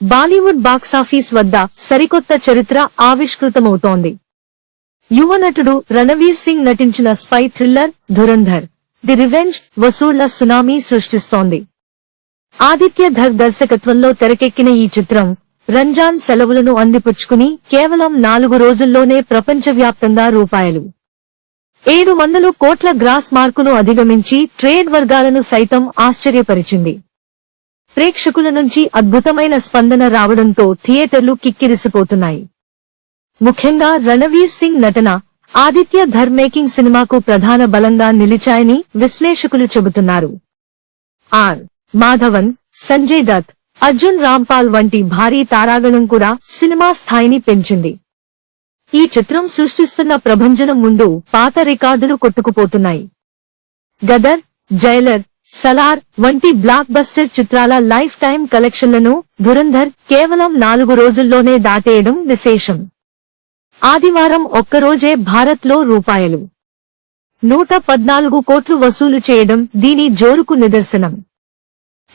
Bollywood box office వద్ద సరికొత్త చరిత్ర ఆవిష్కృతమవుతోంది. యువ నటుడు రణవీర్ సింగ్ నటించిన spy thriller Dhurandhar the revenge వసూళ్ల సునామీ సృష్టిస్తోంది. ఆదిత్య ధర్ దర్శకత్వంలో తెరకెక్కిన ఈ చిత్రం రంజాన్ సెలవులను అందిపుచ్చుకుని కేవలం 4 రోజుల్లోనే ప్రపంచవ్యాప్తంగా రూ. 700 కోట్ల గ్రాస్ మార్కును అధిగమించి ట్రేడ్ వర్గాలను సైతం ఆశ్చర్యపరిచింది. ప్రేక్షకుల నుంచి అద్భుతమైన స్పందన రావడంతో థియేటర్లు కిక్కిరిసిపోతున్నాయి. ముఖ్యంగా రణవీర్ సింగ్ నటన, ఆదిత్య ధర్ మేకింగ్ సినిమాకు ప్రధాన బలంగా నిలిచాయని విశ్లేషకులు చెబుతున్నారు. ఆర్. మాధవన్, సంజయ్ దత్, అర్జున్ రాంపాల్ వంటి భారీ తారాగణం కూడా సినిమా స్థాయిని పెంచింది. ఈ చిత్రం సృష్టిస్తున్న ప్రభంజనం ముందు పాత రికార్డులు కొట్టుకుపోతున్నాయి. గదర్, జైలర్, సలార్ వంటి బ్లాక్ బస్టర్ చిత్రాల లైఫ్ టైం కలెక్షన్లను ధురంధర్ కేవలం 4 రోజుల్లోనే దాటేయడం విశేషం. ఆదివారం ఒక్కరోజే భారత్లో రూ. 114 కోట్లు వసూలు చేయడం దీని జోరుకు నిదర్శనం.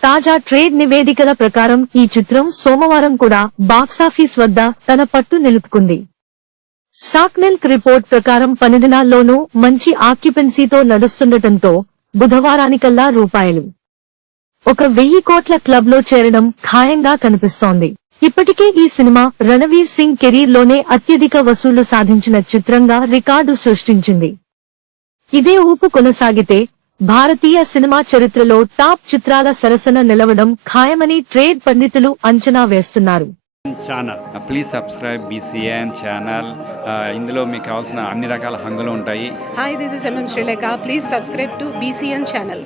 తాజా ట్రేడ్ నివేదికల ప్రకారం ఈ చిత్రం సోమవారం కూడా బాక్సాఫీస్ వద్ద తన పట్టు నిలుపుకుంది. సాక్నెల్క్ రిపోర్ట్ ప్రకారం 10 దినాల్లోనూ మంచి ఆక్యుపెన్సీతో నడుస్తుండటంతో బుధవారానికల్లా రూ. 1,000 కోట్ల క్లబ్లో చేరడం ఖాయంగా కనిపిస్తోంది. ఇప్పటికే ఈ సినిమా రణవీర్ సింగ్ కెరీర్లోనే అత్యధిక వసూళ్లు సాధించిన చిత్రంగా రికార్డు సృష్టించింది. ఇదే ఊపు కొనసాగితే భారతీయ సినిమా చరిత్రలో టాప్ చిత్రాల సరసన నిలవడం ఖాయమని ట్రేడ్ పండితులు అంచనా వేస్తున్నారు. Please subscribe BCN channel. ఇందులో మీకు కావాల్సిన అన్ని రకాల హంగులు ఉంటాయి. Hi, this is MM Srilekha. Please subscribe to BCN channel.